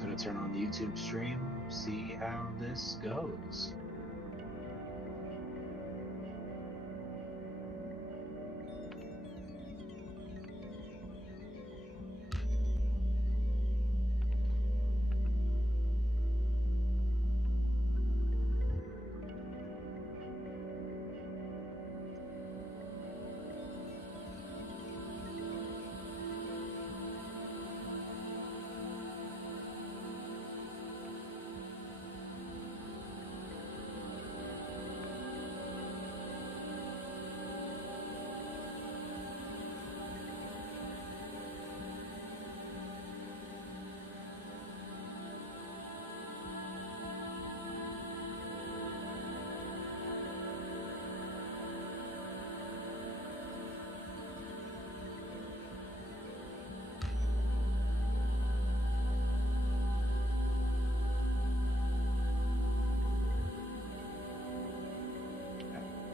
Just gonna turn on the YouTube stream, see how this goes.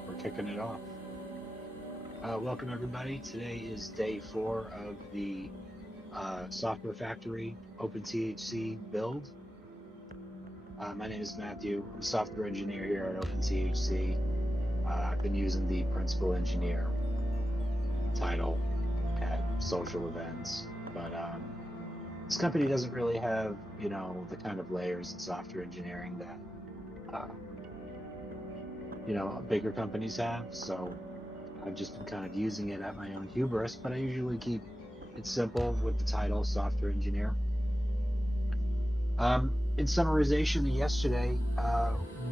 We're kicking it off. Welcome everybody. Today is day 4 of the Software Factory OpenTHC build. My name is Matthew. I'm a software engineer here at OpenTHC. I've been using the principal engineer title at social events, but this company doesn't really have, the kind of layers in software engineering that, bigger companies have. So I've just been kind of using it at my own hubris, but I usually keep it simple with the title software engineer. In summarization, yesterday,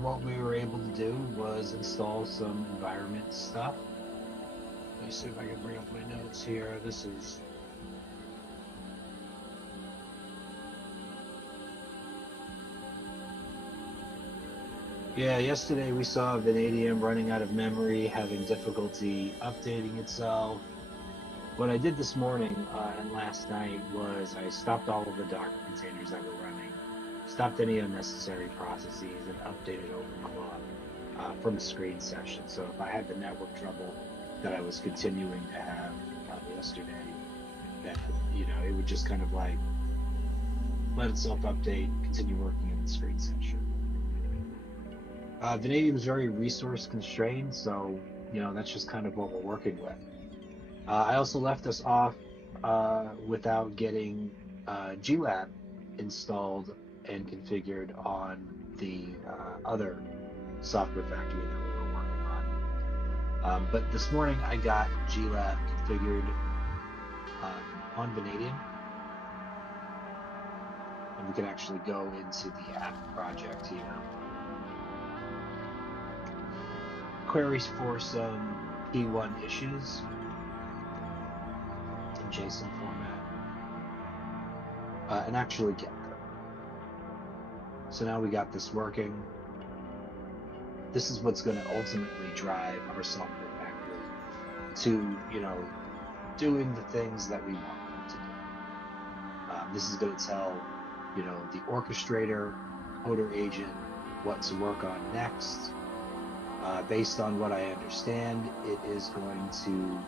what we were able to do was install some environment stuff. Let me see if I can bring up my notes here. Yesterday we saw Vanadium running out of memory, having difficulty updating itself. What I did this morning and last night was I stopped all of the Docker containers that were running, stopped any unnecessary processes, and updated overclock from a screen session. So if I had the network trouble that I was continuing to have yesterday, that it would just kind of like let itself update, continue working in the screen session. Vanadium is very resource constrained, so that's just kind of what we're working with. I also left us off without getting glab installed and configured on the other software factory that we were working on. But this morning I got glab configured on Vanadium, and we can actually go into the app project here. Queries for some P1 issues in JSON format, and actually get them. So now we got this working. This is what's going to ultimately drive our software factory to, doing the things that we want them to do. This is going to tell, the orchestrator, coder agent, what to work on next. Based on what I understand, it is going to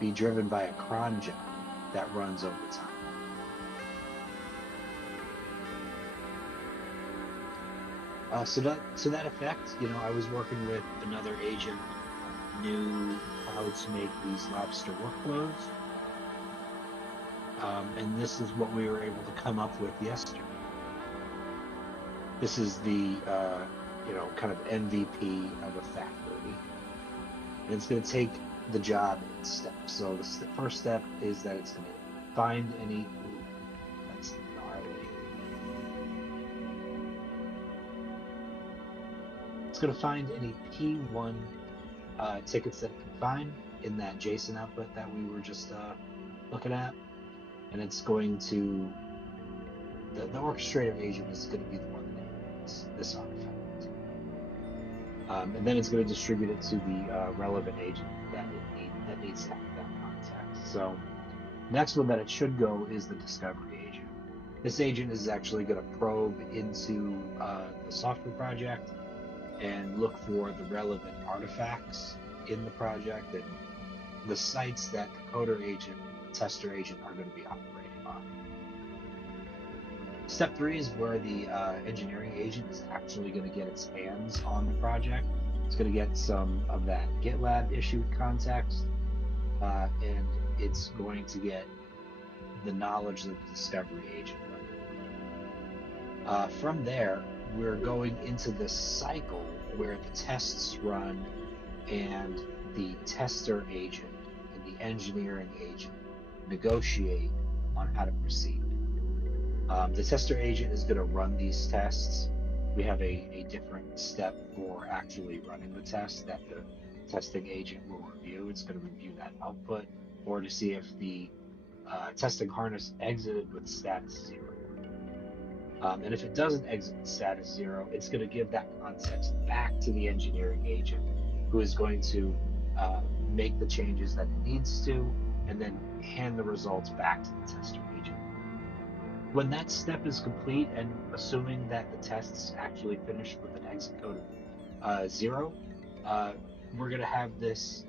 be driven by a cron job that runs over time. So to that effect, I was working with another agent who knew how to make these Lobster workflows, and this is what we were able to come up with yesterday. This is the kind of MVP of a factory, and it's going to take the job in steps. So the first step is that it's going to find any. That's gnarly. It's going to find any P1 tickets that it can find in that JSON output that we were just looking at, and it's going to the orchestrator agent is going to be the one that implements this artifact, and then it's going to distribute it to the relevant agent that needs to have that context. So next one that it should go is the discovery agent. This agent is actually going to probe into the software project and look for the relevant artifacts in the project and the sites that the coder agent tester agent are going to be operating on. Step 3 is where the engineering agent is actually going to get its hands on the project. It's going to get some of that GitLab issued context, and it's going to get the knowledge that the discovery agent does. From there, we're going into this cycle where the tests run and the tester agent and the engineering agent negotiate on how to proceed. The tester agent is going to run these tests. We have a different step for actually running the test that the testing agent will review. It's going to review that output or to see if the testing harness exited with status 0. And if it doesn't exit with status 0, it's going to give that context back to the engineering agent, who is going to make the changes that it needs to, and then hand the results back to the tester agent. When that step is complete, and assuming that the tests actually finish with an exit code of 0, we're going to have this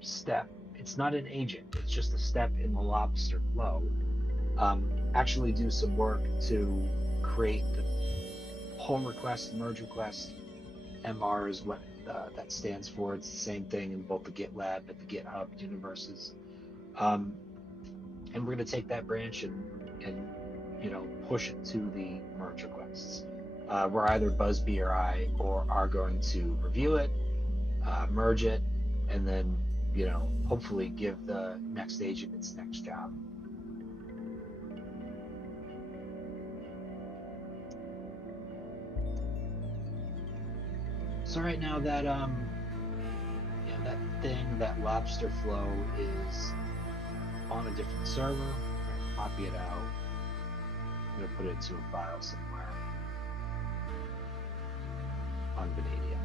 step. It's not an agent, it's just a step in the Lobster flow. Actually do some work to create the pull request, merge request. MR is what that stands for. It's the same thing in both the GitLab and the GitHub universes. And we're going to take that branch and push it to the merge requests. Where either Buzzbee or I are going to review it, merge it, and then hopefully give the next agent its next job. So right now that that Lobster flow is on a different server. I'm gonna copy it out. I'm gonna put it into a file somewhere on Vanadium.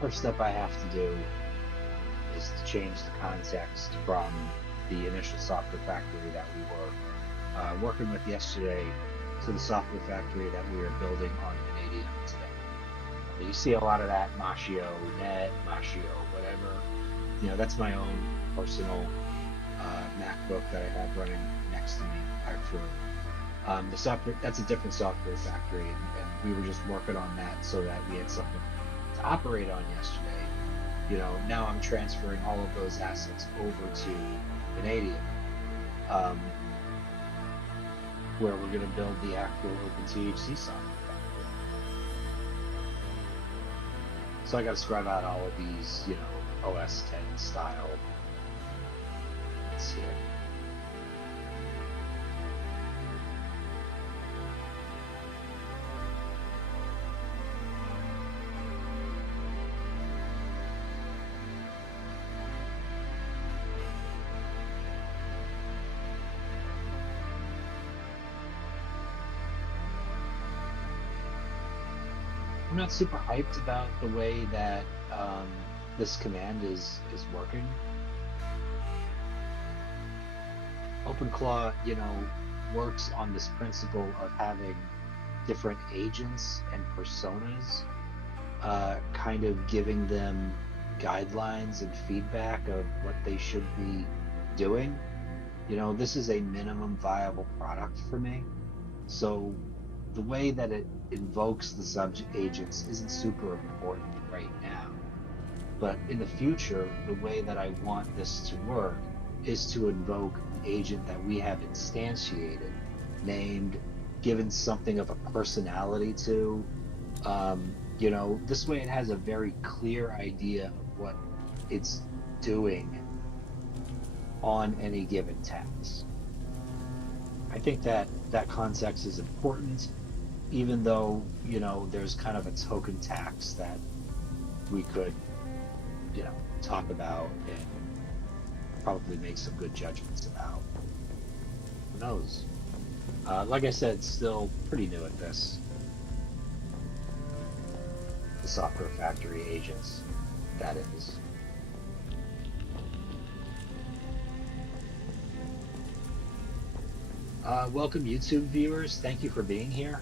First step I have to do is to change the context from the initial software factory that we were working with yesterday to the software factory that we are building on Vanadium today. You see a lot of that Machio Net, Machio whatever. That's my own personal MacBook that I have running next to me actually. The software, that's a different software factory, and we were just working on that so that we had something to operate on yesterday. Now I'm transferring all of those assets over to Vanadium, where we're going to build the actual OpenTHC software factory. So I got to scrub out all of these, OS 10 style. Let's see here. I'm not super hyped about the way that this command is working. OpenClaw, works on this principle of having different agents and personas, kind of giving them guidelines and feedback of what they should be doing. this is a minimum viable product for me. So the way that it invokes the subject agents isn't super important right now. But in the future, the way that I want this to work is to invoke the agent that we have instantiated, named, given something of a personality to. This way it has a very clear idea of what it's doing on any given task. I think that that context is important, even though, there's kind of a token tax that we could, talk about and probably make some good judgments about. Who knows? Like I said, still pretty new at this. The software factory agents, that is. Welcome, YouTube viewers. Thank you for being here.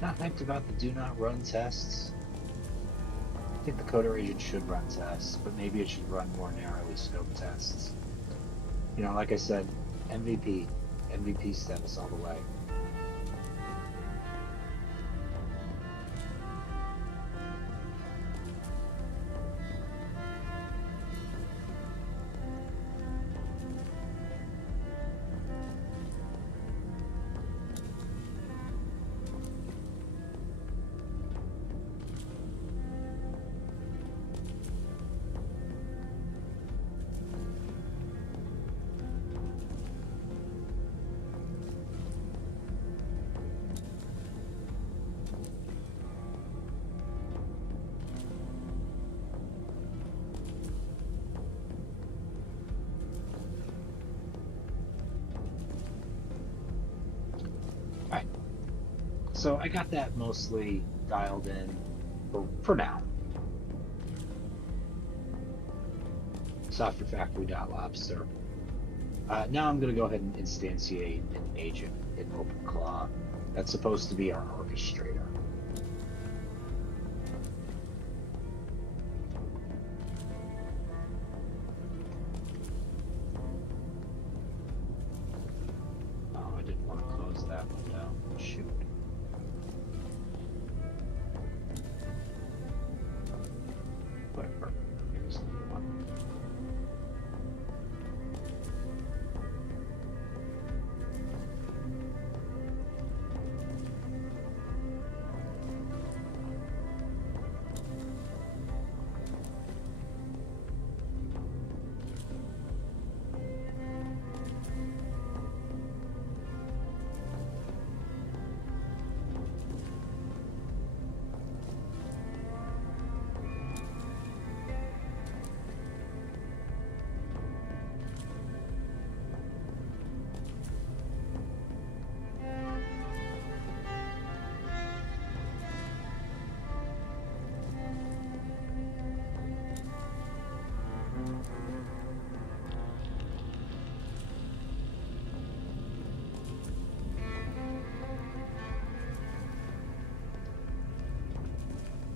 Not hyped about the do not run tests. I think the coder agent should run tests, but maybe it should run more narrowly scoped tests. Like I said, MVP status all the way. So I got that mostly dialed in for now. Softwarefactory.lobster. Now I'm going to go ahead and instantiate an agent in OpenClaw that's supposed to be our orchestrator. Oh, I didn't want to close that window. Shoot. Whatever. Here's another one.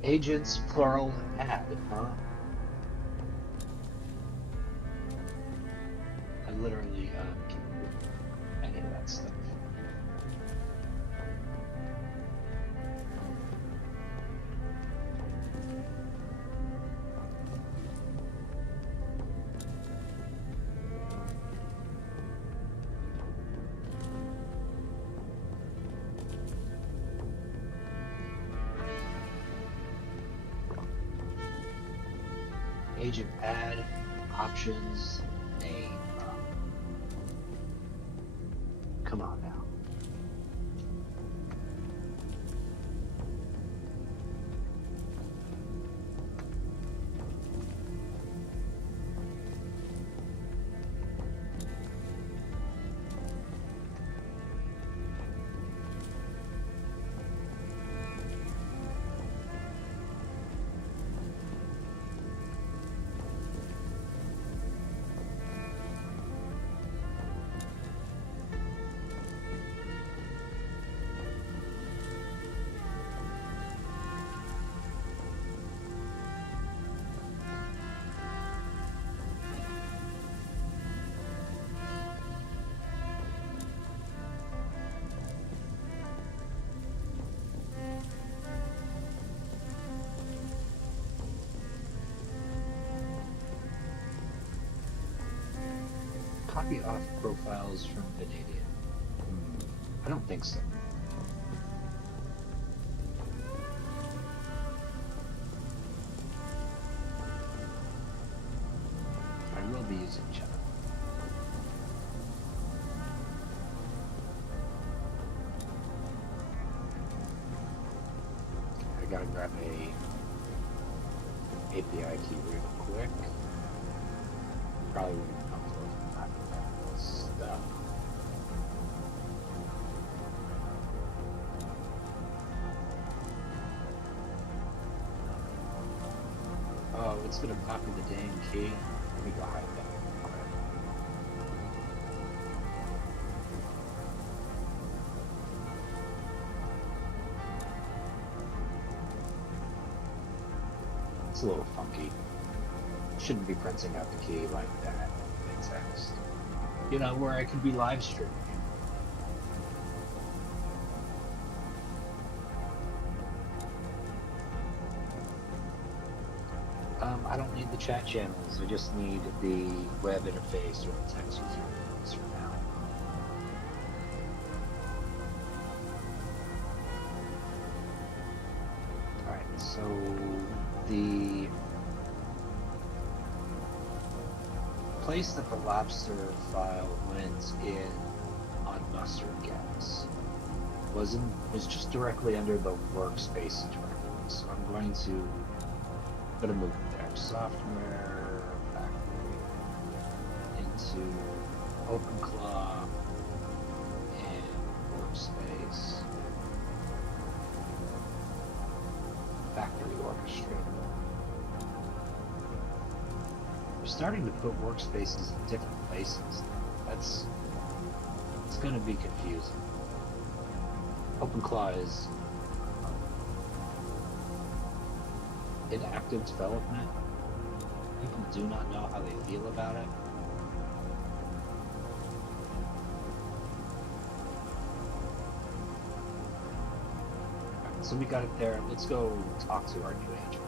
Agents, plural, add, huh? I literally can't do any of that stuff. Agent add, options, name. Come on now. Copy off profiles from Vanadium. I don't think so. I will be using chat. I gotta grab a API key real quick. Probably wouldn't come to this stuff. Oh, it's gonna copy the dang key. Let me go hide that. It's a little funky. Shouldn't be printing out the key like that in text. You know, where I could be live streaming. I don't need the chat channels. I just need the web interface or the text user interface for now. Alright, so the place that the Lobster file went in on mustard gas was just directly under the workspace directory. So I'm going to move it there. Software factory into OpenClaw and workspace factory orchestrator. We're starting to put workspaces in different places. It's going to be confusing. OpenClaw is in active development. People do not know how they feel about it. Right, so we got it there. Let's go talk to our new agent.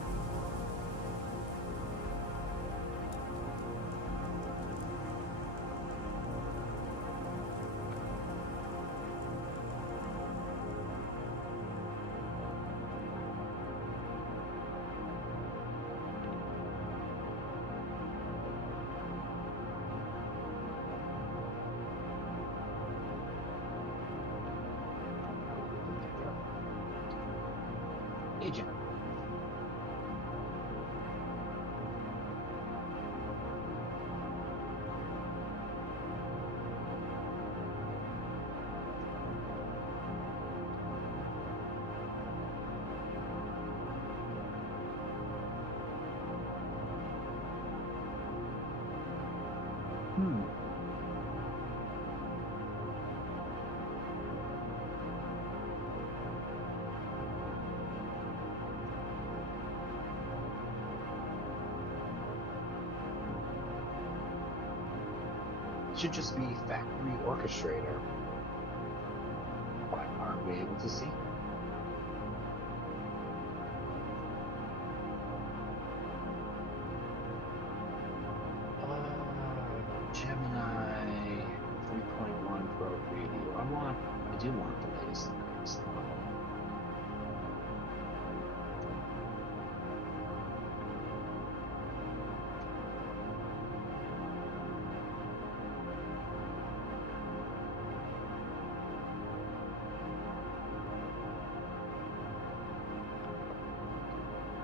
Agent. should just be factory orchestrator. Why aren't we able to see? Gemini 3.1 Pro preview. I do want the latest and greatest though.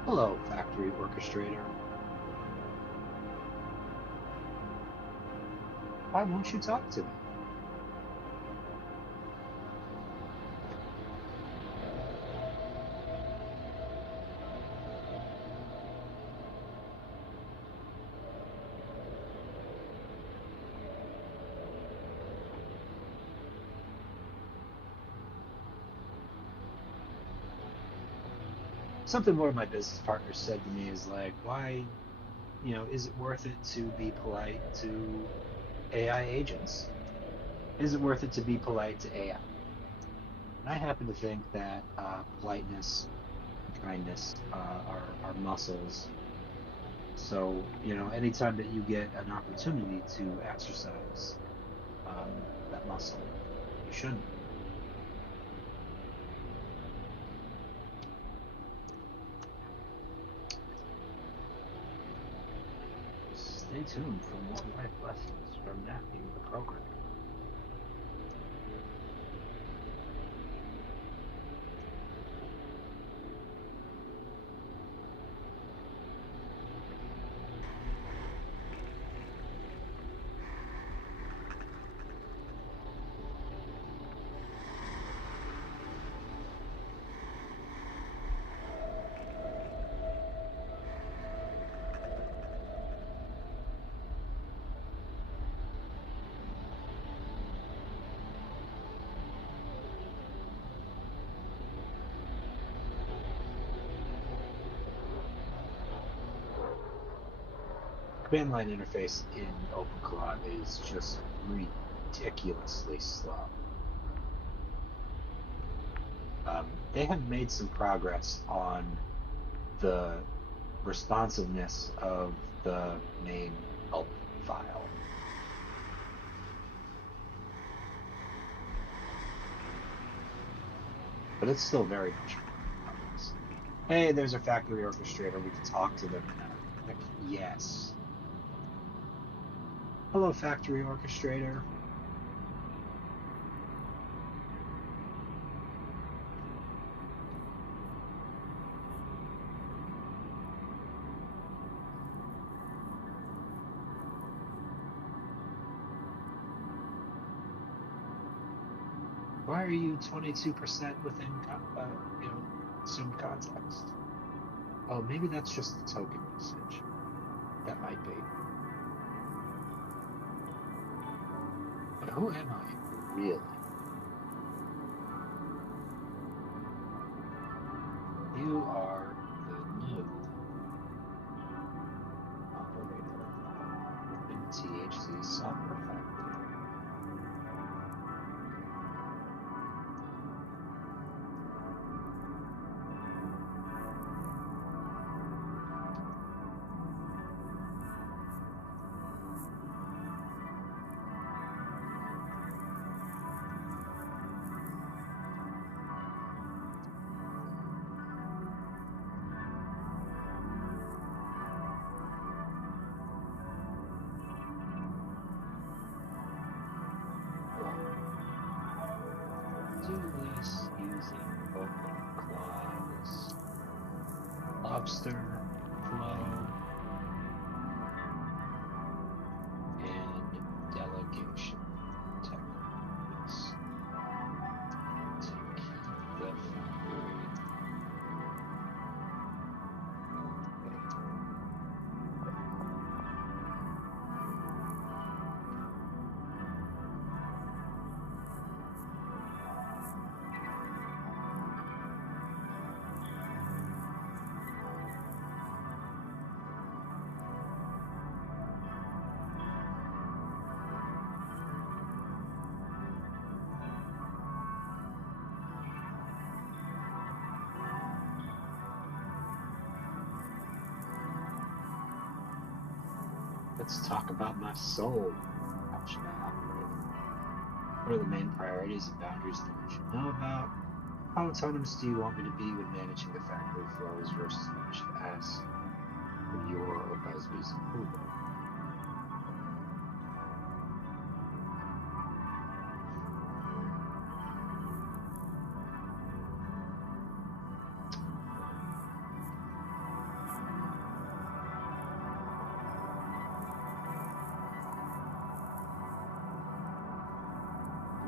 Hello, factory orchestrator. Why won't you talk to me? Something one of my business partners said to me is like, why, is it worth it to be polite to AI agents? Is it worth it to be polite to AI? And I happen to think that politeness and kindness are muscles. So, anytime that you get an opportunity to exercise that muscle, you should. Stay tuned for more life lessons from Matthew the programmer. Command line interface in OpenClaw is just ridiculously slow. They have made some progress on the responsiveness of the main help file. But it's still very much progress. Hey, there's a factory orchestrator. We can talk to them now. Heck yes. Hello, factory orchestrator. Why are you 22% within, assumed context? Oh, maybe that's just the token usage. That might be. But who am I, really? You are the new operator of OpenTHC software factory. Do this using OpenClaw's Lobster flow and delegation techniques to keep the factory Let's talk about my soul. How should I operate it? What are the main priorities and boundaries that I should know about? How autonomous do you want me to be when managing the factory flows versus when I should ask for your or Busby's approval?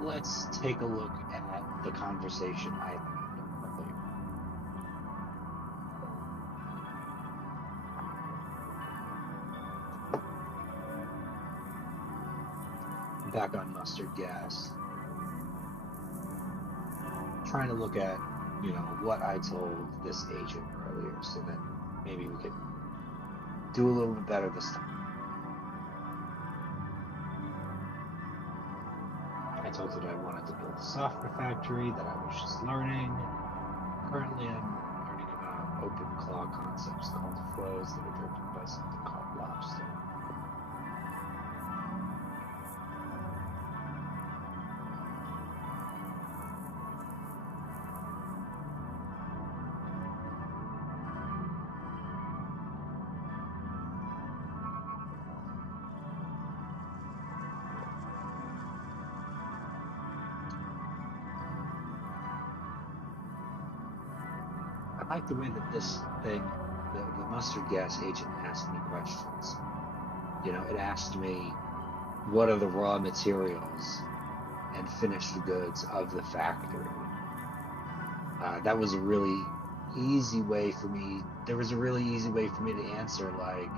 Let's take a look at the conversation I had earlier. Back on mustard gas. Trying to look at, what I told this agent earlier so that maybe we could do a little bit better this time. I told her that I wanted to build a software factory, that I was just learning. Currently, I'm learning about open claw concepts called flows that are driven by something called Lobster. I like the way that this thing, the mustard gas agent, asked me questions. It asked me, what are the raw materials and finished goods of the factory? That was a really easy way for me. There was a really easy way for me to answer, like,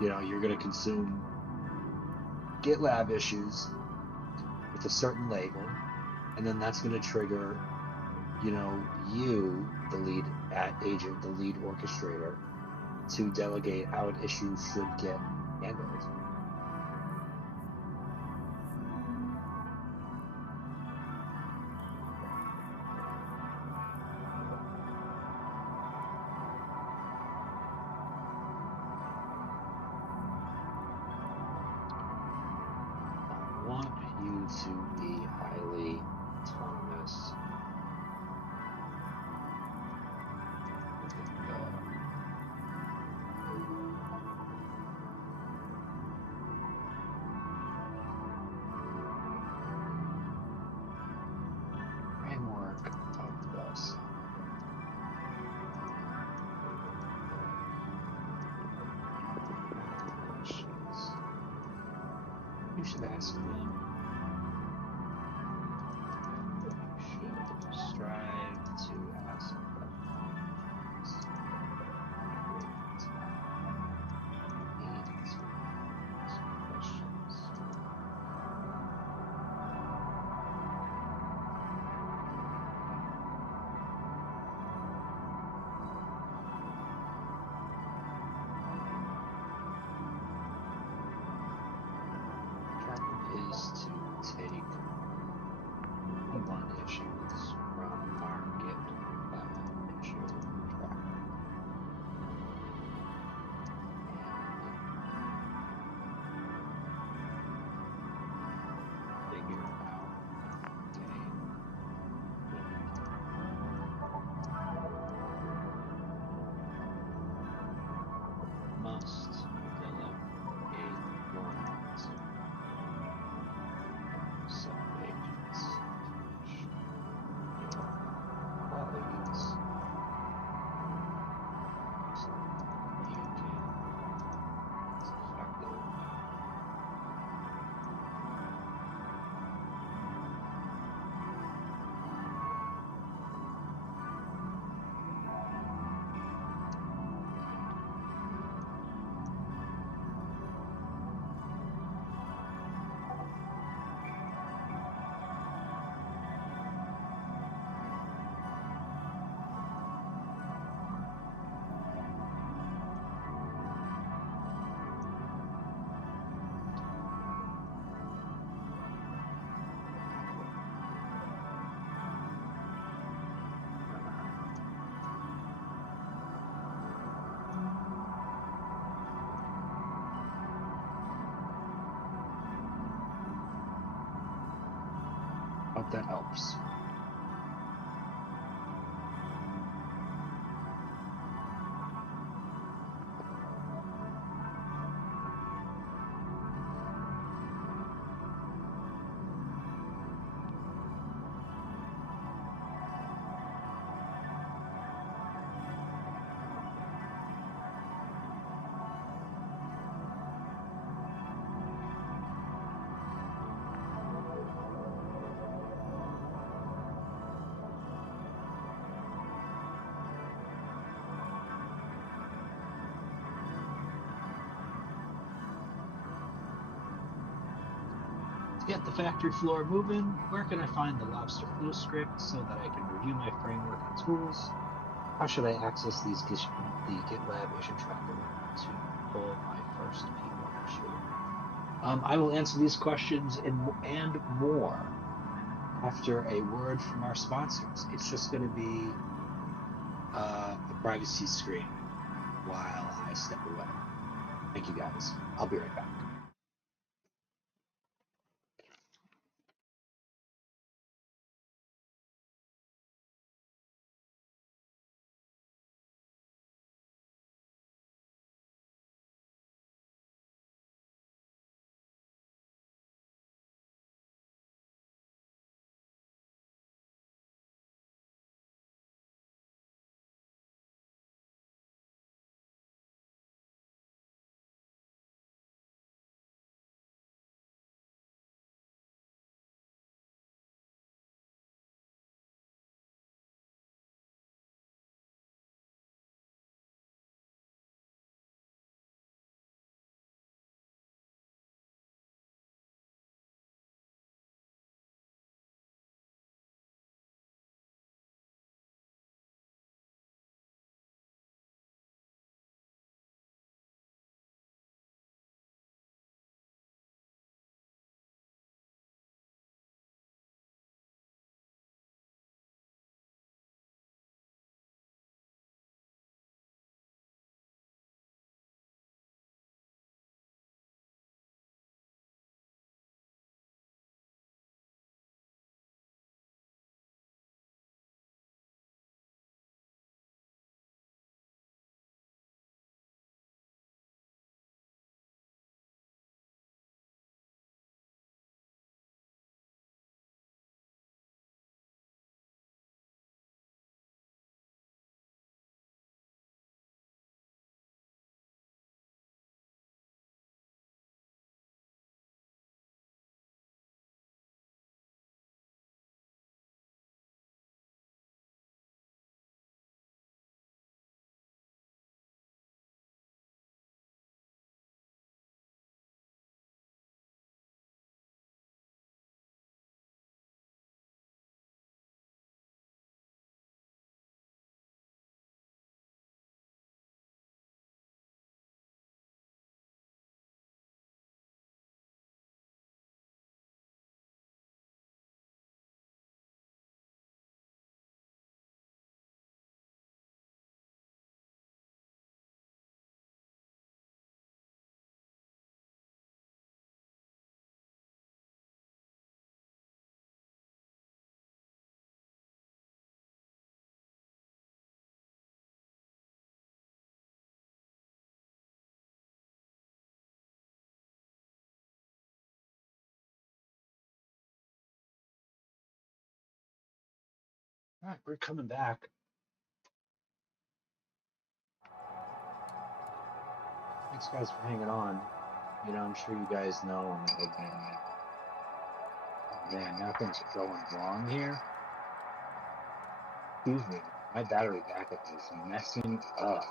you're going to consume GitLab issues with a certain label, and then that's going to trigger, you, the lead agent, the lead orchestrator, to delegate how an issue should get handled. I want you to be highly autonomous. Framework of the software. Questions. You should ask them. You should strive to ask them. Is to that helps. To get the factory floor moving, where can I find the Lobster flow script so that I can review my framework and tools? How should I access the GitLab issue tracker to pull my first P1 issue? I will answer these questions and more after a word from our sponsors. It's just going to be a privacy screen while I step away. Thank you guys. I'll be right back. All right, we're coming back. Thanks, guys, for hanging on. You know, I'm sure you guys know I'm an admin. Oh man, now things are going wrong here. Excuse me, my battery backup is messing up.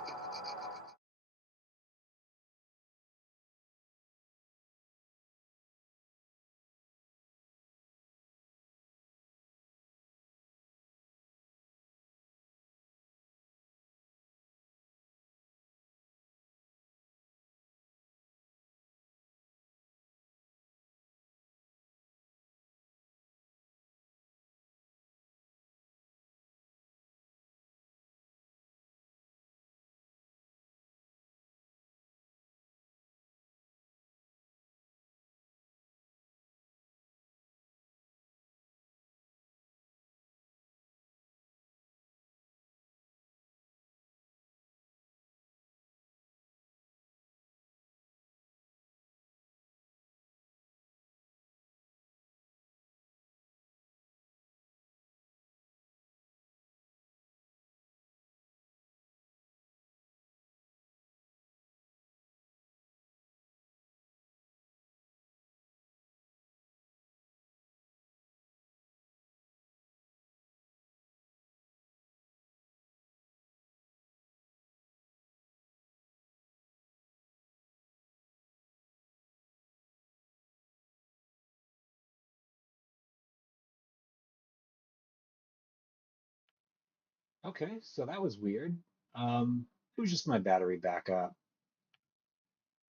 Okay, so that was weird. It was just my battery backup.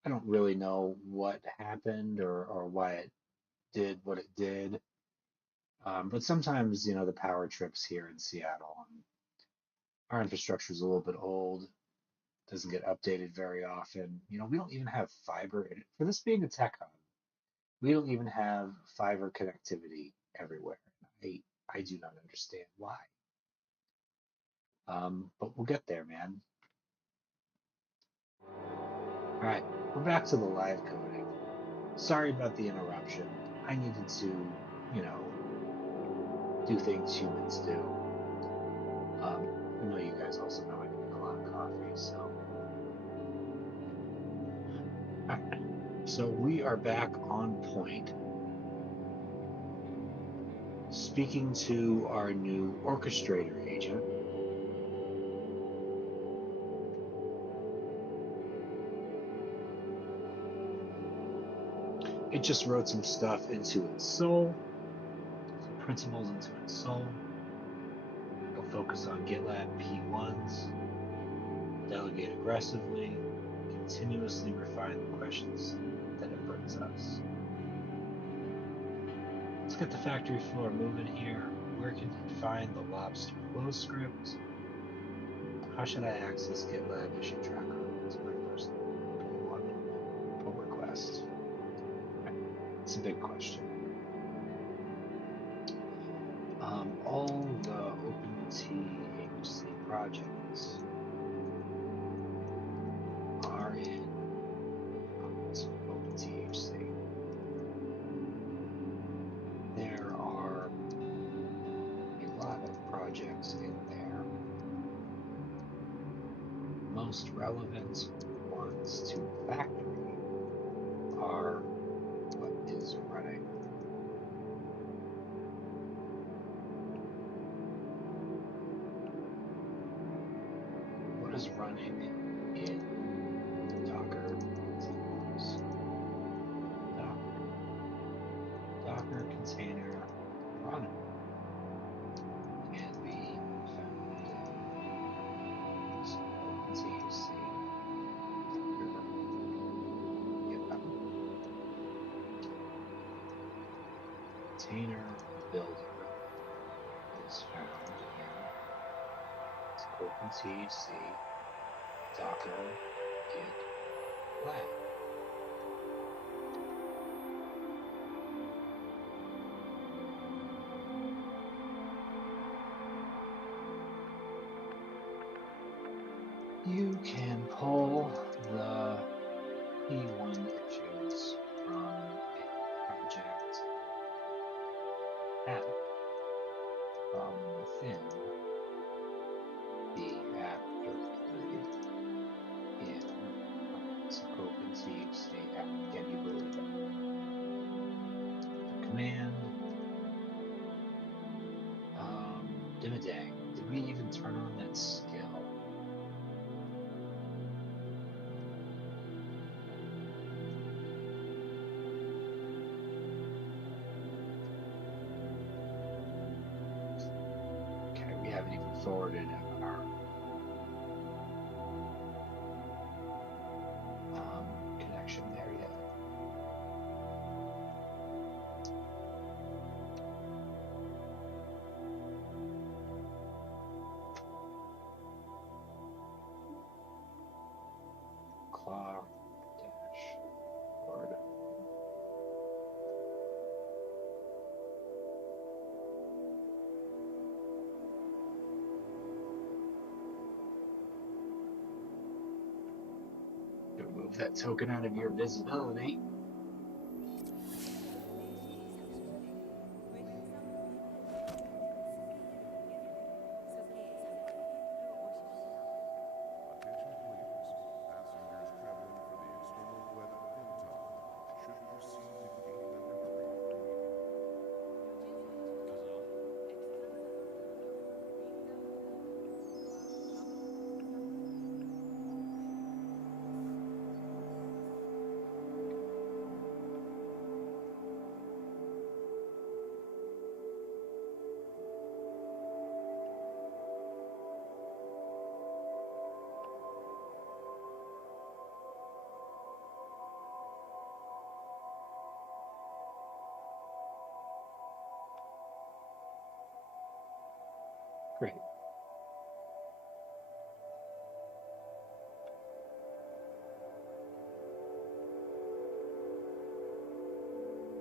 I don't really know what happened or why it did what it did. But sometimes, the power trips here in Seattle, and our infrastructure is a little bit old, doesn't get updated very often. We don't even have fiber for this being a tech hub. We don't even have fiber connectivity everywhere. I do not understand why. But we'll get there, man. All right, we're back to the live coding. Sorry about the interruption. I needed to, do things humans do. I know you guys also know I drink a lot of coffee, so. All right. So we are back on point, speaking to our new orchestrator agent. It just wrote some stuff into its soul, some principles into its soul. It'll focus on GitLab P1s, delegate aggressively, continuously refine the questions that it brings us. Let's get the factory floor moving here. Where can it find the Lobster flow script? How should I access GitLab issue tracker? It's my first P1 pull request. It's a big question. All the OpenTHC projects are in OpenTHC. There are a lot of projects in there. Most relevant ones to the factory are what is running. What is running in Docker containers? Docker container running can be found in OpenTHC Docker GitHub. Container builder is found in OpenTHC Docker GitLab. You can pull the P1 issues from a project app from within the app directory in OpenTHC app. Can you believe it? The command Dimmadang. Did we even turn on that skill? Okay, we haven't even forwarded our connection there yet. Claw dashboard. Move that token out of your visibility.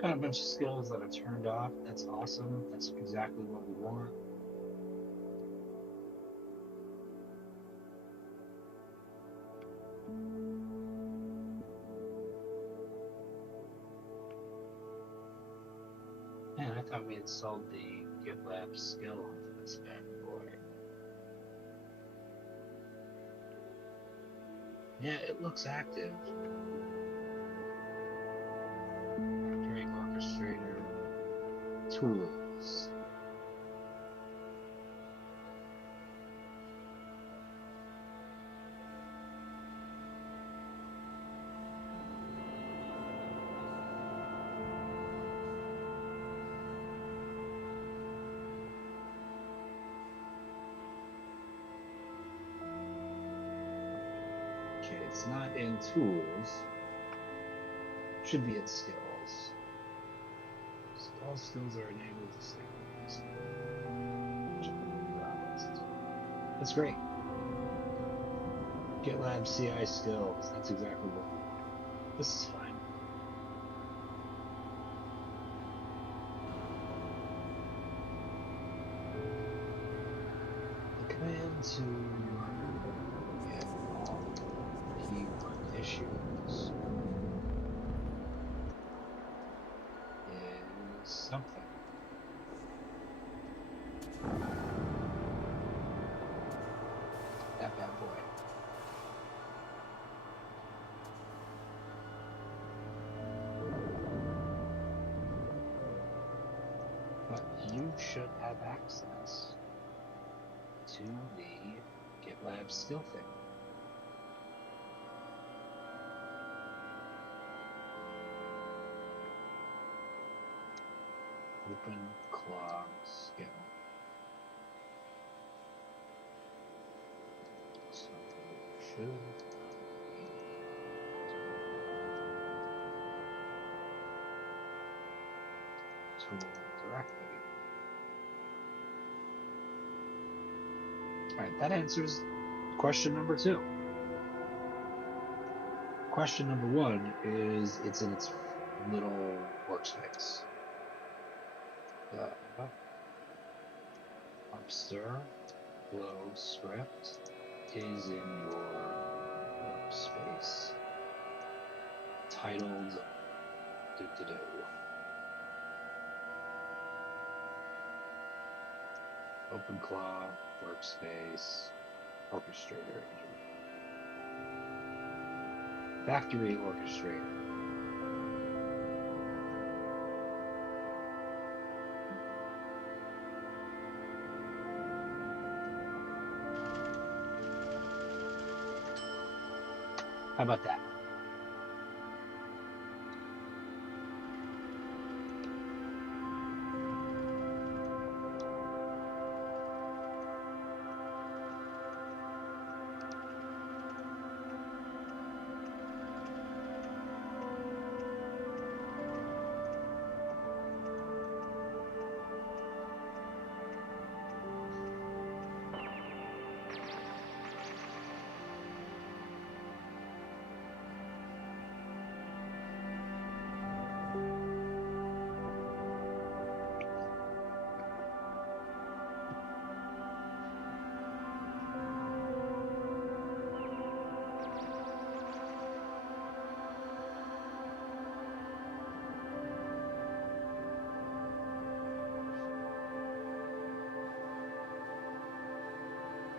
Got a bunch of skills that are turned off. That's awesome. That's exactly what we want. Man, I thought we had sold the GitLab skill onto this bad boy. Yeah, it looks active. Factory orchestrator tools. Okay, it's not in tools. Should be in skills. All skills are enabled to stay. That's great. GitLab CI skills. That's exactly what we want. This is fine. The command to get all P1 issues is something. That bad boy. But you should have access to the GitLab skill thing. Open claw skill. Something should tool directly. Alright, that answers question number 2. Question number 1 is it's in its little workspace. Lobster flow script is in your workspace titled OpenClaw workspace orchestrator factory orchestrator. How about that?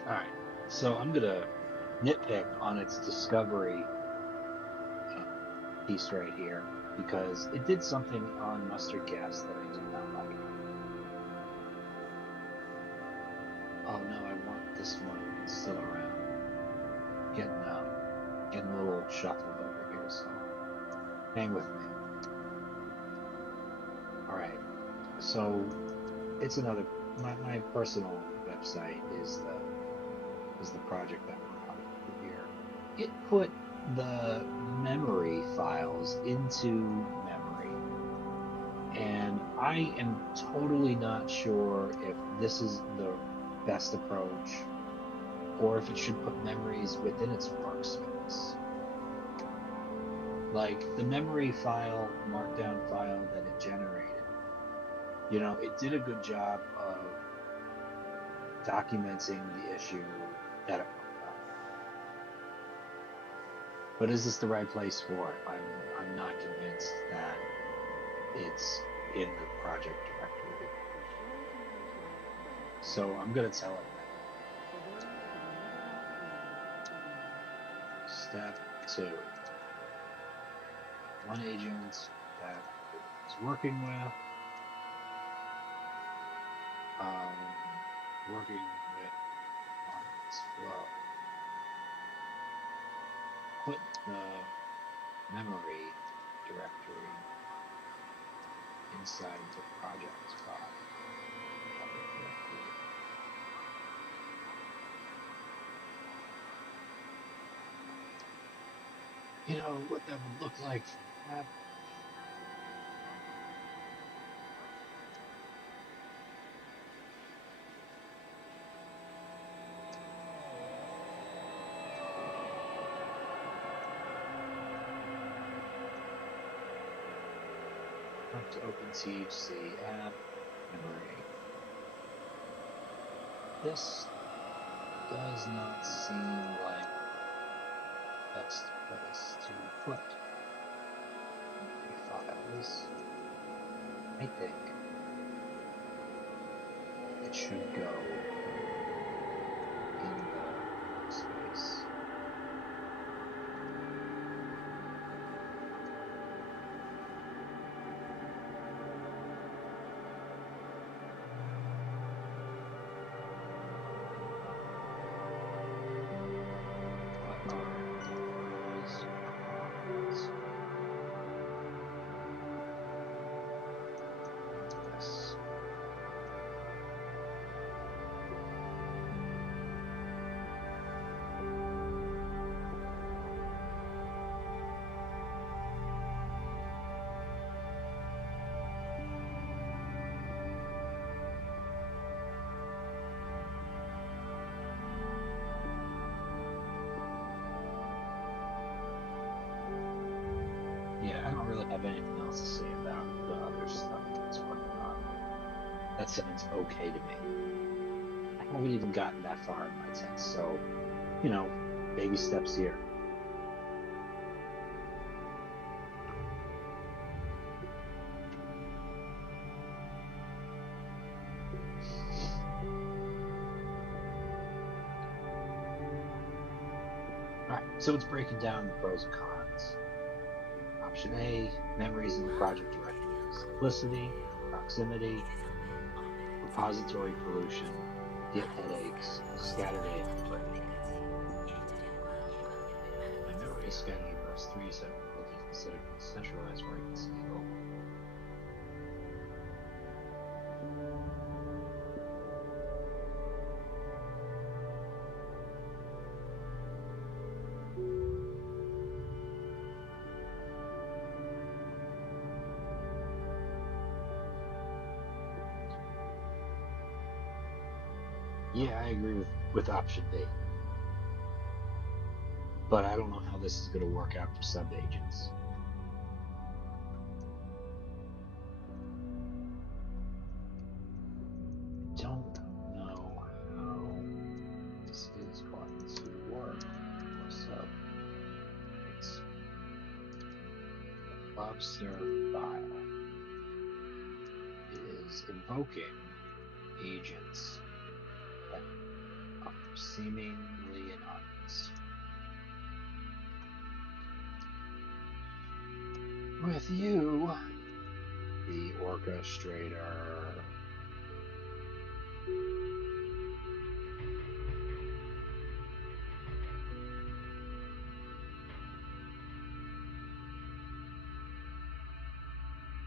Alright, so I'm going to nitpick on its discovery piece right here because it did something on mustard gas that I did not like. Oh no, I want this one still around. Getting a little shuffled over here, so hang with me. Alright, so it's another, my personal website is the project that we're on here. It put the memory files into memory, and I am totally not sure if this is the best approach or if it should put memories within its workspace. Like the memory file, markdown file that it generated, it did a good job of documenting the issue that it worked on. But is this the right place for it? I'm not convinced that it's in the project directory. So I'm going to tell it that. Step 2. One agent that it's working with, working with on its flow. Put the memory directory inside the project file. Project directory. What that would look like for that. Up to OpenTHC app memory. This does not seem like the best place to put memory files. I think it should go in the space. What are those files? Yes. Yeah, I don't really have anything else to say about the other stuff that's working on. That sounds okay to me. I haven't even gotten that far in my test, so, baby steps here. Alright, so it's breaking down the pros and cons. Option A, memories in the project directory. Simplicity, proximity, repository pollution, Git headaches, scattered input. My memory is scanning across 3 separate buildings instead of centralized where I can see it all. Yeah, I agree with option B. But I don't know how this is going to work out for sub-agents. I don't know how this is going to work for sub-agents. The Lobster file is invoking agents that are seemingly anonymous. With you, the orchestrator.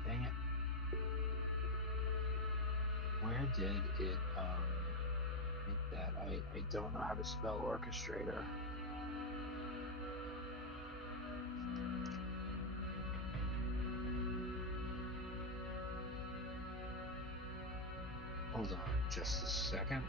Dang it. Where did it make that? I don't know how to spell orchestrator. Hold on just a second.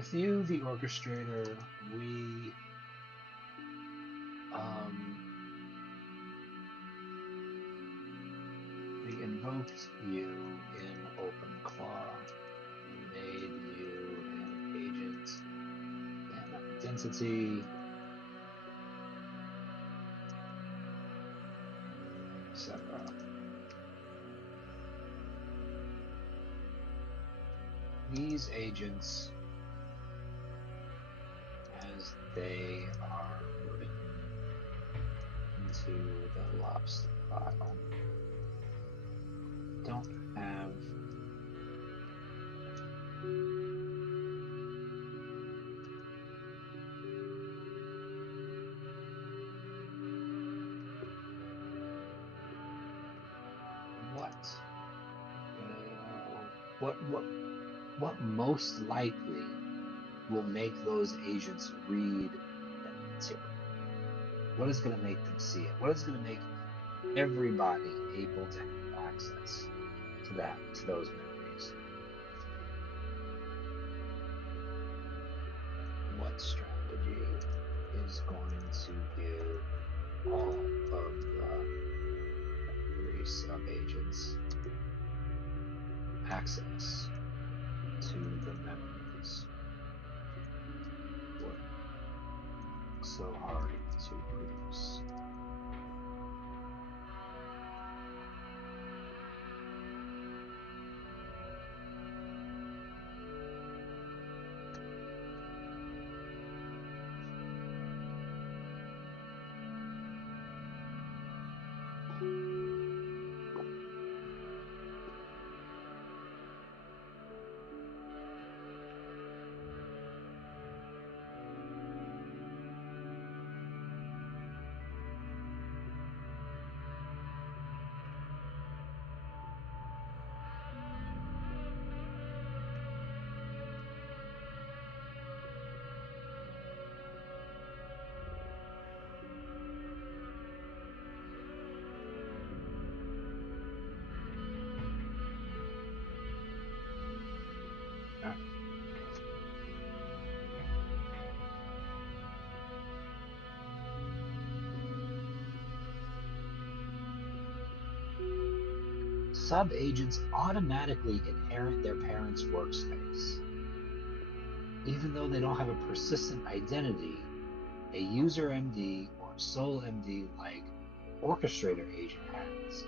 With you, the orchestrator, we invoked you in OpenClaw. We made you an agent, an identity, etc. These agents, as they are written into the Lobster file, don't have what most likely will make those agents read that material. What is going to make them see it? What is going to make everybody able to have access to those memories? What strategy is going to give all of the 3 sub-agents access to the memories? Work so hard to produce. Sub-agents automatically inherit their parents' workspace. Even though they don't have a persistent identity, a user MD or sole MD like orchestrator agent has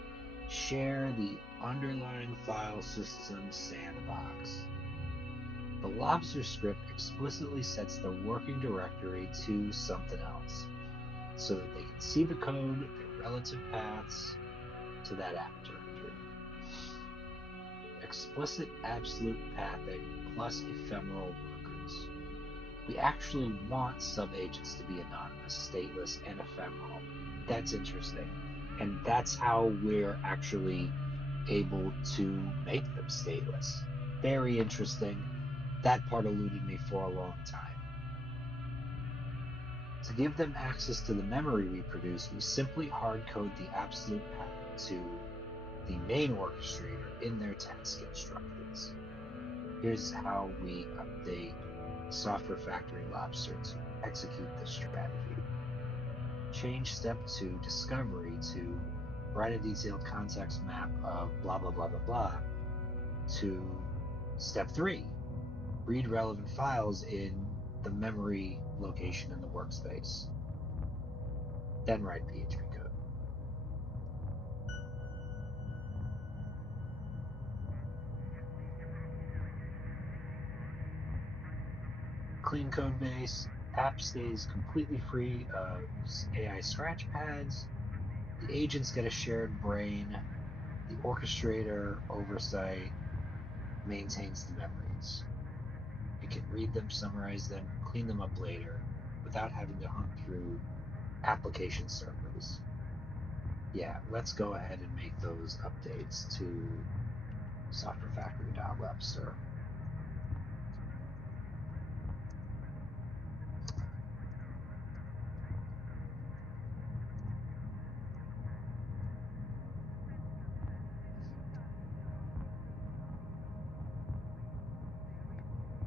share the underlying file system sandbox. The Lobster script explicitly sets the working directory to something else so that they can see the code, their relative paths to that app directory. Explicit absolute pathing plus ephemeral workers. We actually want sub-agents to be anonymous, stateless, and ephemeral. That's interesting. And that's how we're actually able to make them stateless. Very interesting. That part eluded me for a long time. To give them access to the memory we produce, we simply hard-code the absolute path to the main orchestrator in their task instructions. Here's how we update Software Factory Lobster to execute this strategy. Change step 2 discovery to write a detailed context map of blah, blah, blah, blah, blah to step 3, read relevant files in the memory location in the workspace. Then write PHP code. Clean code base. App stays completely free of AI scratch pads. The agents get a shared brain. The orchestrator oversight maintains the memories. It can read them, summarize them, clean them up later without having to hunt through application servers. Yeah, let's go ahead and make those updates to softwarefactory.lobster.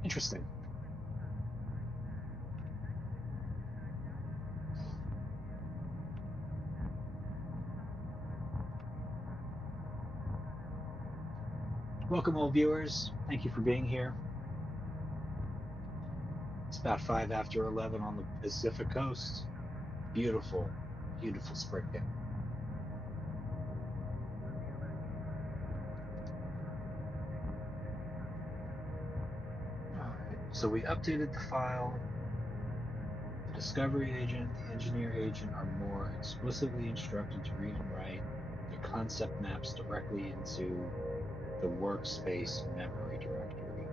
Interesting. Welcome, all viewers. Thank you for being here. It's about 5 after 11 on the Pacific Coast. Beautiful, beautiful spring day. All right, so we updated the file. The discovery agent, the engineer agent are more explicitly instructed to read and write their concept maps directly into the workspace memory directory.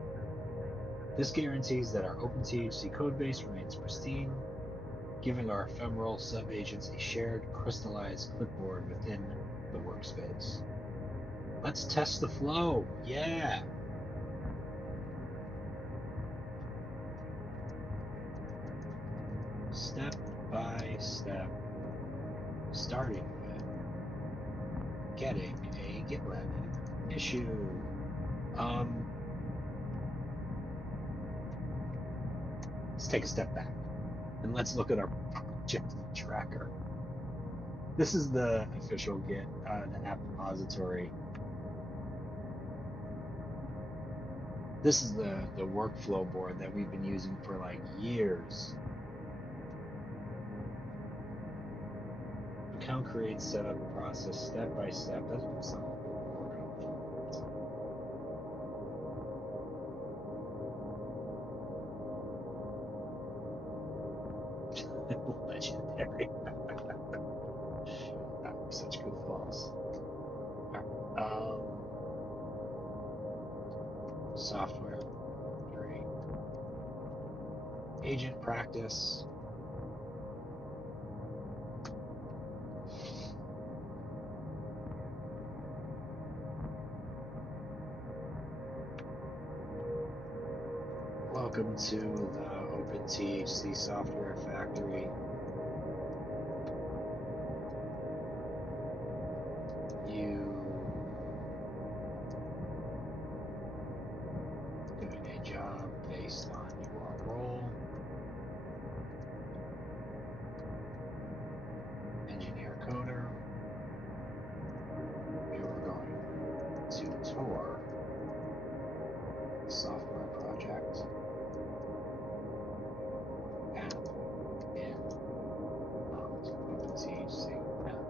This guarantees that our OpenTHC codebase remains pristine, giving our ephemeral subagents a shared crystallized clipboard within the workspace. Let's test the flow. Yeah. Step by step, starting with getting a GitLab issue. Let's take a step back and let's look at our project tracker. This is the official Git, the app repository. This is the workflow board that we've been using for like years. Account create, setup, process, step by step. That's what some legendary. Such goofballs. Software, great. Agent practice. Welcome to the OpenTHC software factory. You doing a job based on your role. Engineer coder. We were going to tour the software project app in OpenTHC app.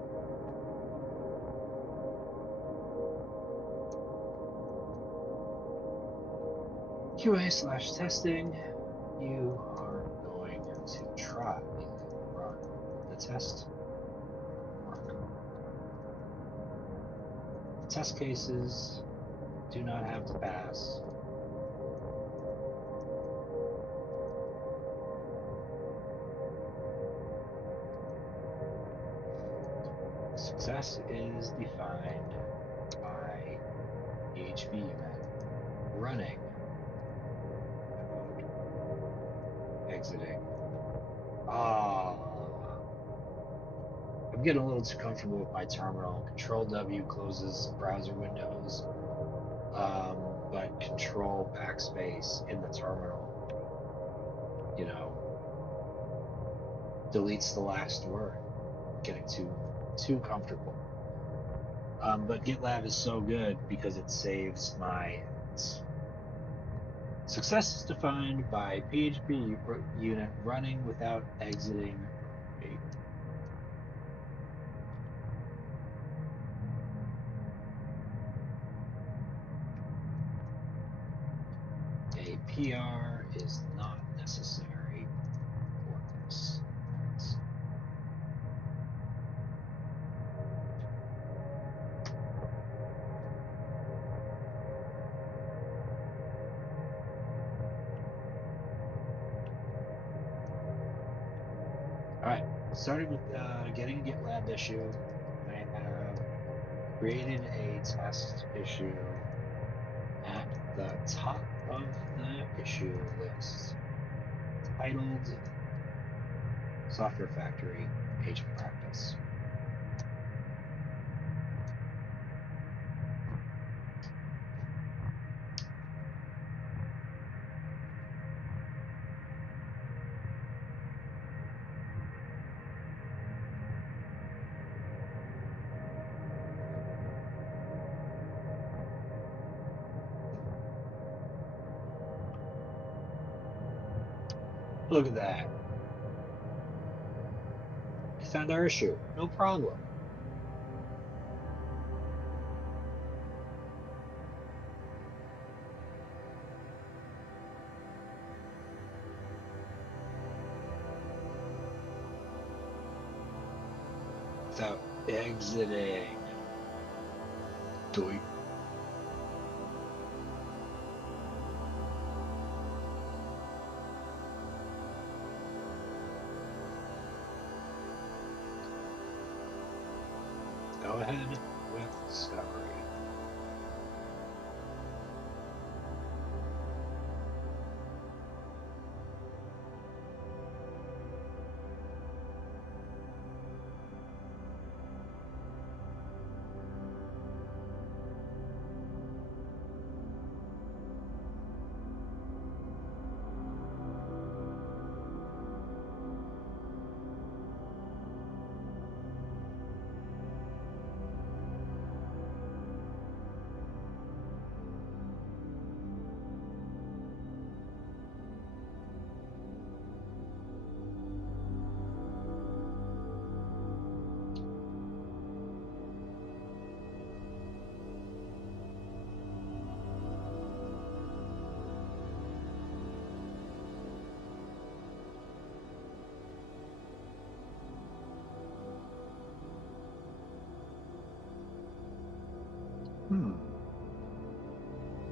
QA/testing. You are going to try and run the test work. The test cases do not have to pass. Success is defined by PHP unit running code, exiting. I'm getting a little too comfortable with my terminal. Control W closes browser windows, but Control backspace in the terminal, deletes the last word. Getting too comfortable. But GitLab is so good because it saves my edits. Success is defined by PHP unit running without exiting. A PR is not necessary for this. All right, starting with getting a GitLab issue, I have created a test issue at the top of the issue list titled Software Factory Agent Practice. Look at that. I found our issue. No problem. Without exiting. Doink. Go ahead with discovery.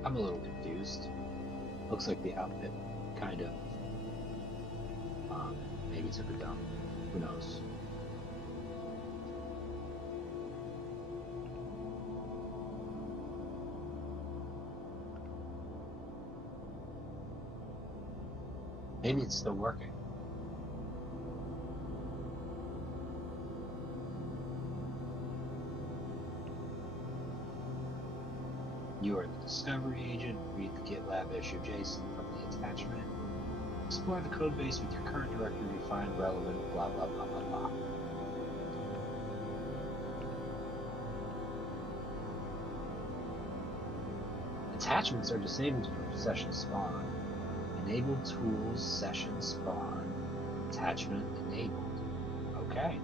I'm a little confused. Looks like the outfit kind of maybe took a dump. Who knows? Maybe it's still working. You are the discovery agent. Read the GitLab issue JSON from the attachment. Explore the codebase with your current directory to find relevant blah blah blah blah blah. Attachments are disabled for session spawn. Enable tools session spawn. Attachment enabled. Okay.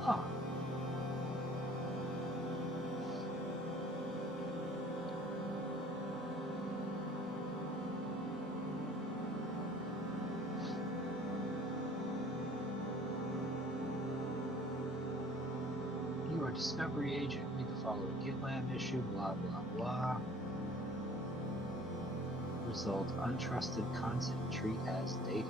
Huh. You are discovery agent. Read the following GitLab issue. Blah blah blah. Result: untrusted content. Treat as data.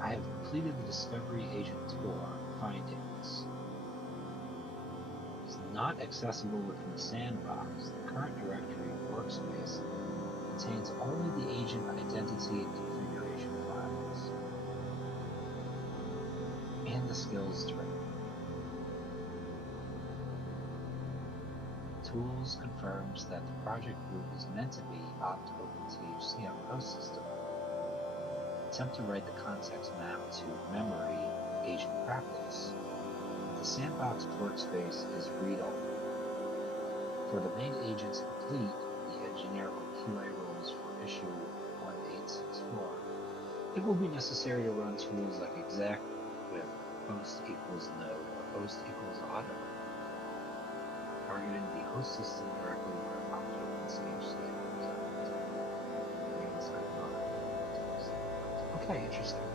I have completed the discovery agent tour. Findings. It's not accessible within the sandbox. The current directory workspace contains only the agent identity and configuration files, and the skills directory. Tools confirms that the project group is meant to be OpenTHC on the host system. Attempt to write the context map to memory agent practice. The sandbox workspace is read-only. For the main agent to complete the engineering QA rules for issue 1864, it will be necessary to run tools like exec with host equals node or host equals auto, targeting the host system directly where OpenTHC is. Okay, interesting.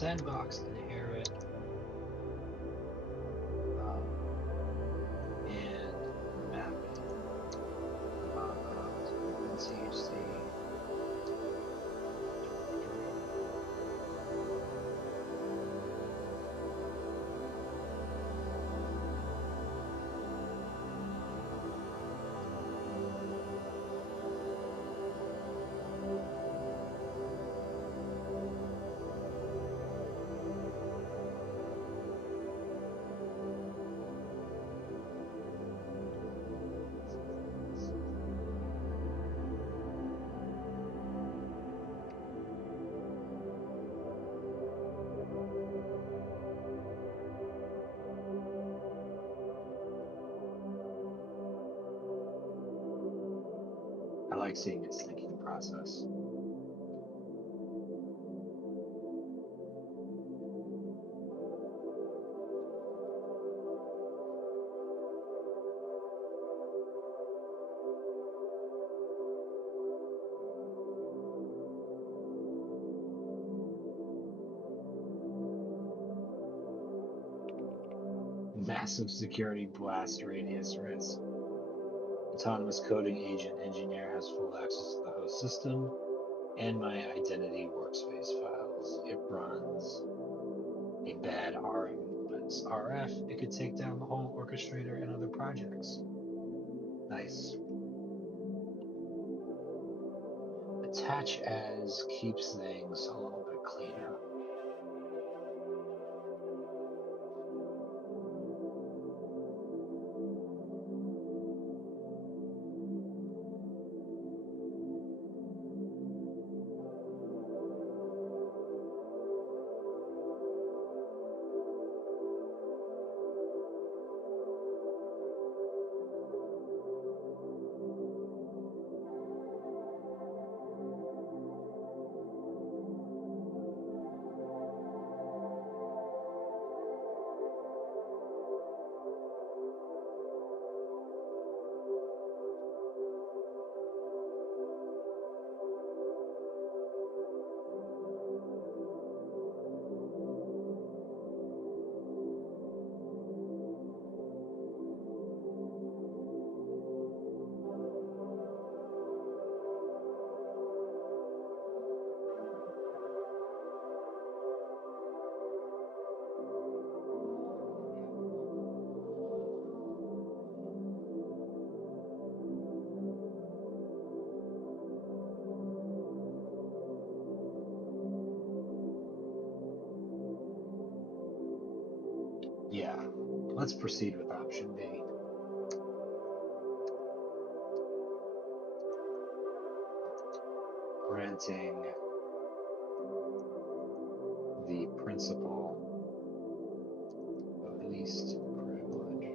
sandbox, inherit, and map it to OpenTHC directory. I like seeing its thinking process. Massive security blast radius risk. Autonomous coding agent engineer has full access to the host system and my identity workspace files. It runs a bad RF. It could take down the whole orchestrator and other projects. Nice. Attach as keeps things a little bit cleaner. Yeah, let's proceed with option B. Granting the principle of least privilege,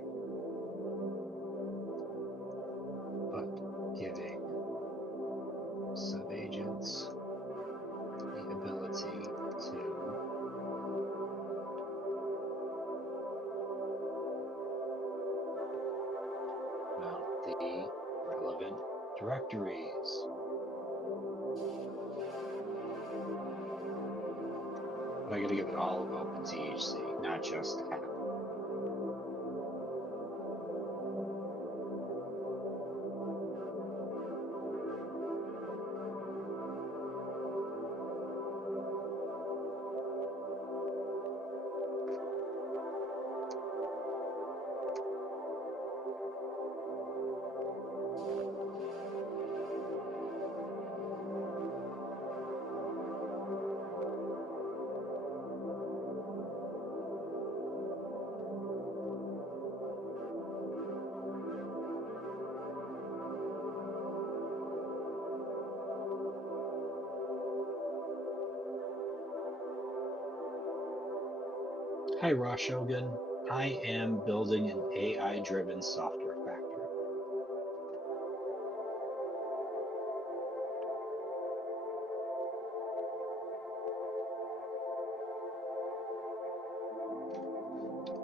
but giving subagents the ability to mount the relevant directories. But I gotta give it all of OpenTHC, not just half. Hi, Raw Shogun. I am building an AI-driven software factory.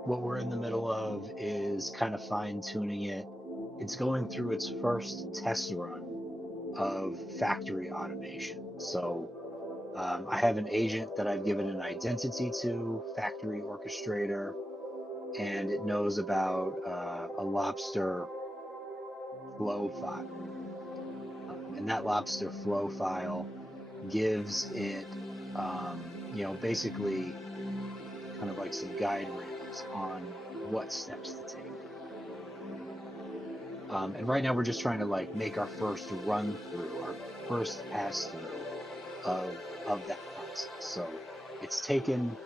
What we're in the middle of is kind of fine-tuning it. It's going through its first test run of factory automation. So I have an agent that I've given an identity to, factory orchestrator, and it knows about a Lobster flow file. And that Lobster flow file gives it, basically kind of like some guide rails on what steps to take. And right now we're just trying to like make our first run through, our first pass through of that process. So it's taken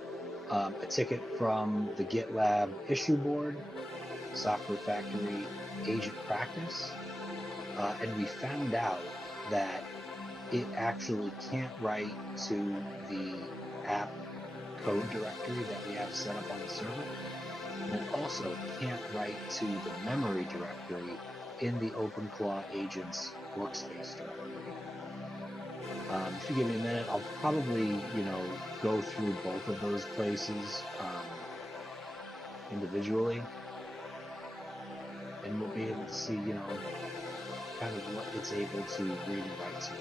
a ticket from the GitLab issue board, software factory agent practice, and we found out that it actually can't write to the app code directory that we have set up on the server. And it also can't write to the memory directory in the OpenClaw agents workspace directory. If you give me a minute, I'll probably, go through both of those places individually, and we'll be able to see, kind of what it's able to read and write to.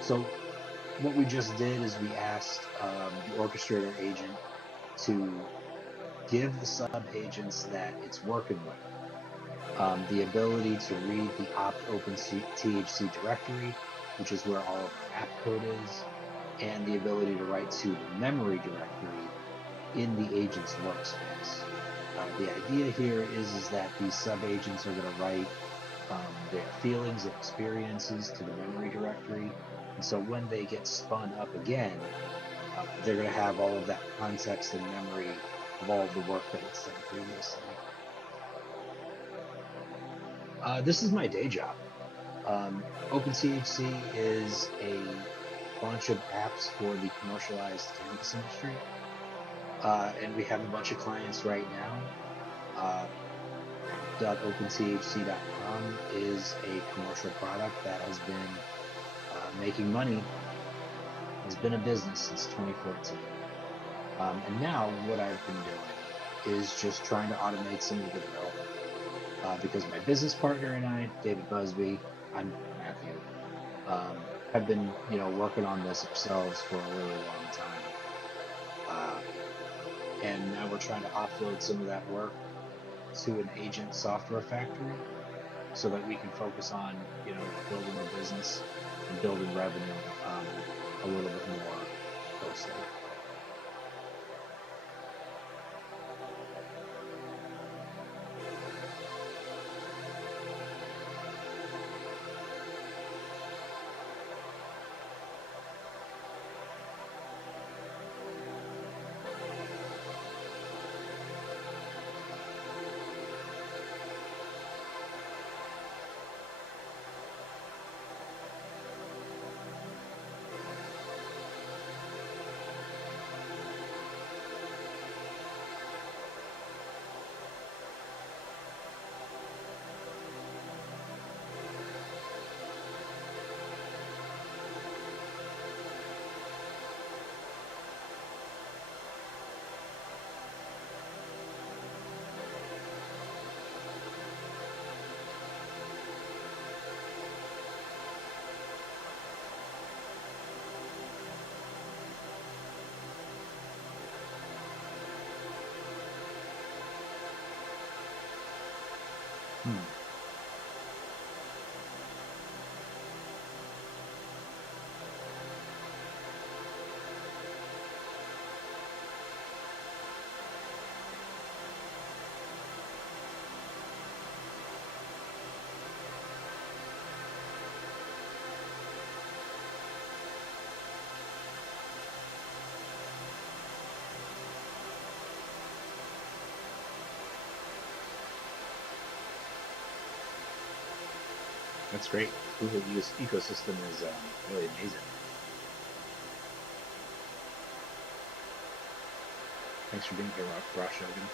So what we just did is we asked the orchestrator agent to give the sub agents that it's working with the ability to read the opt OpenTHC directory, which is where all of our app code is, and the ability to write to the memory directory in the agent's workspace. The idea here is that these sub agents are going to write their feelings and experiences to the memory directory. And so when they get spun up again, they're going to have all of that context and memory of all of the work that it's done previously. This is my day job. OpenTHC is a bunch of apps for the commercialized cannabis industry. And we have a bunch of clients right now. .openthc.com is a commercial product that has been making money, has been a business since 2014. And now what I've been doing is just trying to automate some of the development. Because my business partner and I, David Busby, I'm Matthew, have been, working on this ourselves for a really long time. And now we're trying to offload some of that work to an agent software factory so that we can focus on, building a business and building revenue a little bit more closely. That's great. Google ecosystem is really amazing. Thanks for being here, Rosh Hogan.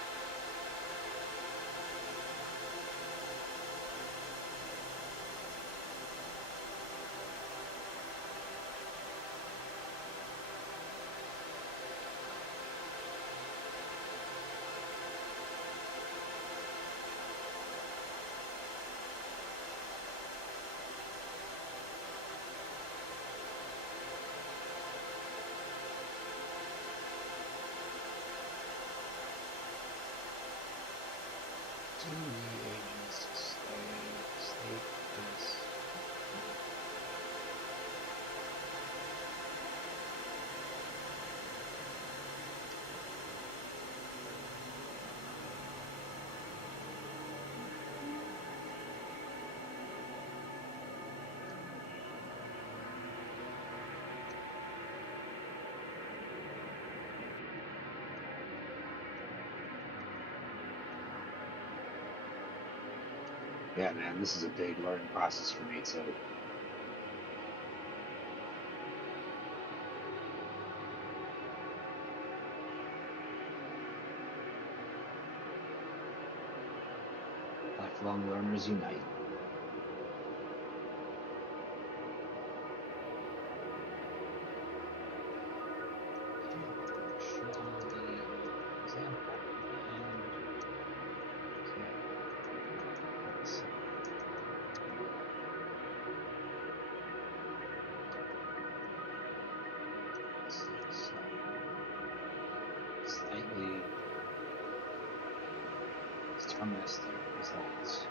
Do the agents state this? Yeah, man, this is a big learning process for me too. Lifelong learners unite. Show the example and okay, let's see. So slightly deterministic results.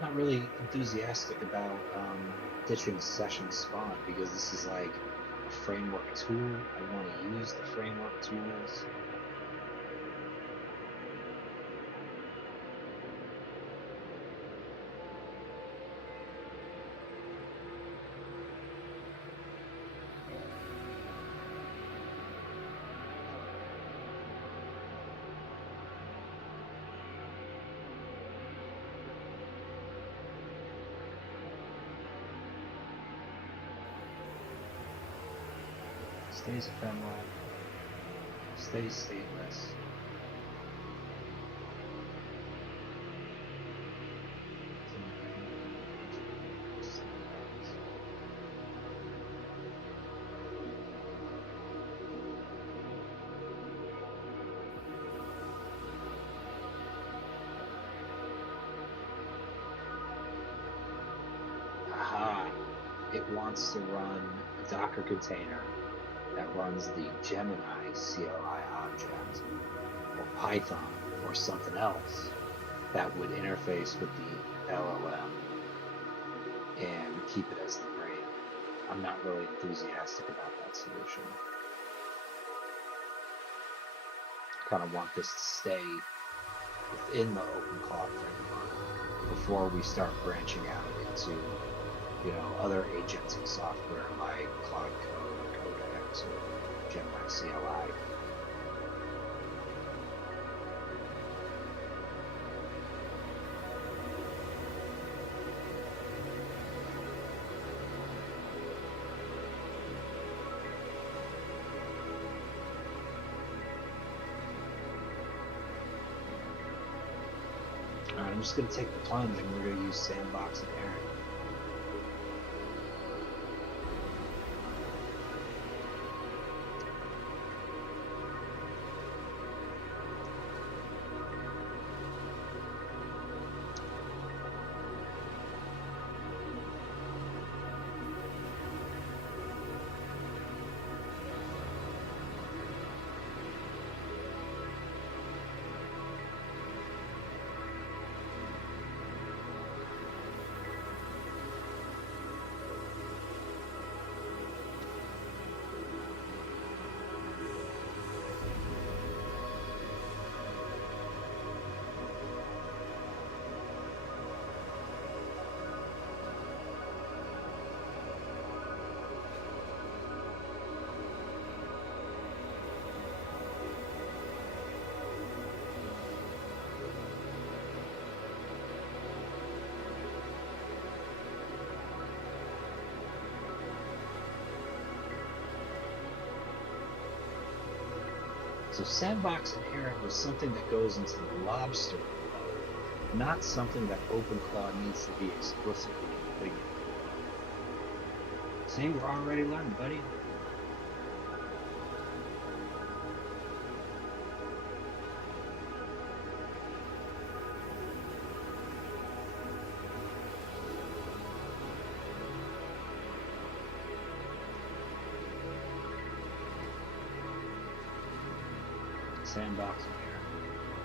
Not really enthusiastic about ditching session spawn because this is like a framework tool. I want to use the framework tools. Stays ephemeral, stays stateless. Aha, it wants to run a Docker container that runs the Gemini CLI object or Python or something else that would interface with the LLM and keep it as the brain. I'm not really enthusiastic about that solution. Kind of want this to stay within the OpenClaw framework before we start branching out into, other agentic software like Cloud Code or Codex or Gemini CLI. All right, I'm just going to take the plunge and we're going to use Sandbox Inherent. So Sandbox Inherent was something that goes into the Lobster flow, not something that OpenClaw needs to be explicitly configured. See, we're already learning, buddy. sandbox in here.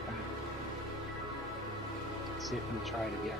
Okay. Let's see if it'll try it again.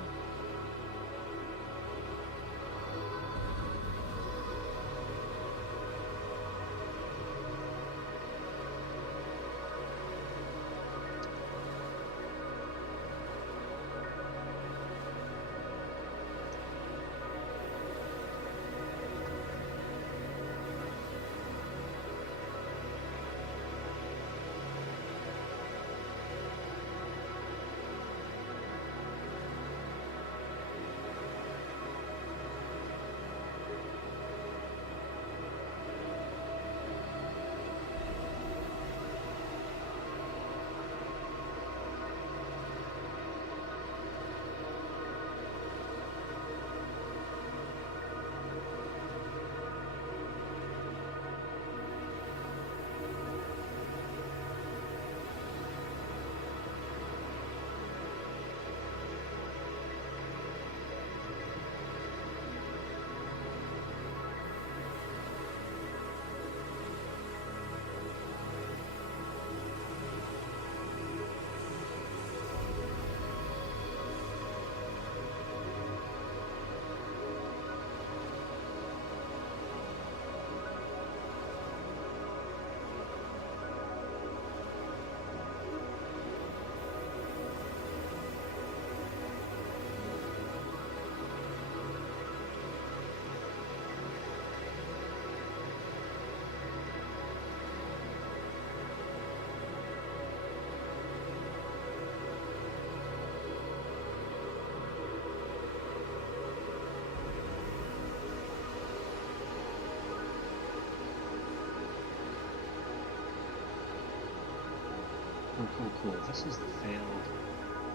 Cool. This is the failed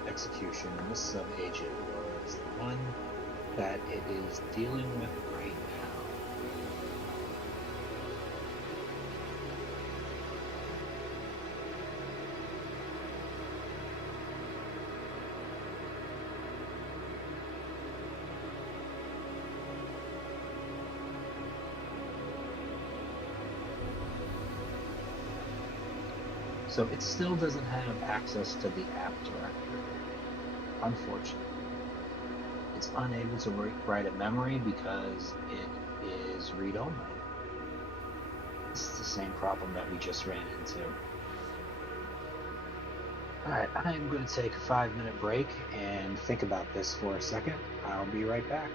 execution, and this sub-agent was the one that it is dealing with right now. So it still doesn't have access to the app directory, unfortunately. It's unable to write a memory because it is read-only. This is the same problem that we just ran into. Alright, I'm going to take a 5-minute break and think about this for a second. I'll be right back.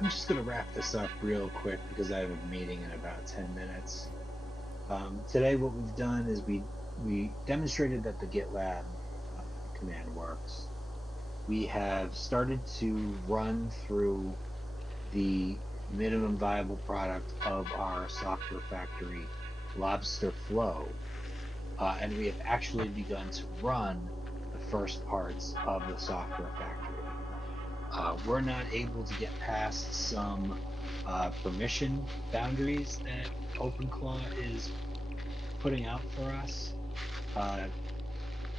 I'm just going to wrap this up real quick because I have a meeting in about 10 minutes. Today, what we've done is we demonstrated that the GitLab command works. We have started to run through the minimum viable product of our software factory, Lobster Flow, and we have actually begun to run the first parts of the software factory. We're not able to get past some permission boundaries that OpenClaw is putting out for us. Uh,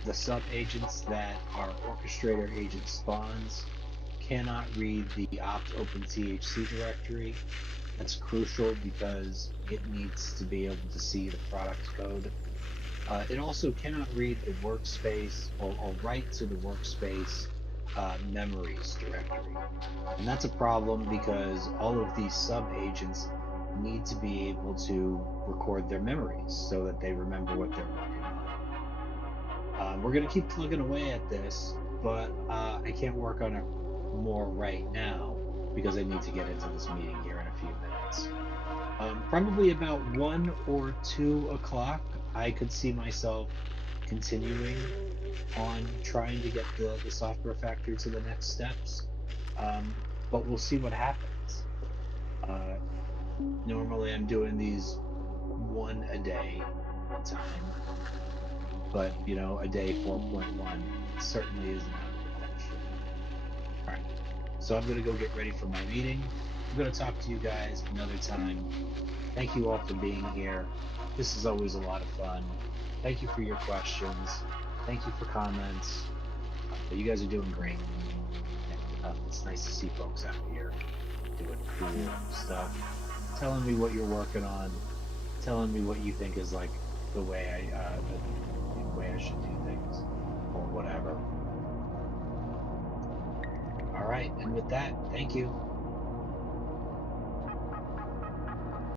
the sub agents that our orchestrator agent spawns cannot read the opt OpenTHC directory. That's crucial because it needs to be able to see the product code. It also cannot read the workspace or write to the workspace memories directory. And that's a problem because all of these sub agents need to be able to record their memories so that they remember what they're working on. We're going to keep plugging away at this, but I can't work on it more right now because I need to get into this meeting here in a few minutes. Probably about 1 or 2 o'clock, I could see myself continuing on trying to get the software factory to the next steps. Um, but we'll see what happens. Uh, Normally, I'm doing these one a day at a time, but a day 4.1 certainly isn't out of the question. All right, so I'm gonna go get ready for my meeting. I'm gonna talk to you guys another time. Thank you all for being here. This is always a lot of fun. Thank you for your questions. Thank you for comments. You guys are doing great. And it's nice to see folks out here doing cool stuff, telling me what you're working on, telling me what you think is like the way the way I should do things or whatever. All right, and with that, thank you.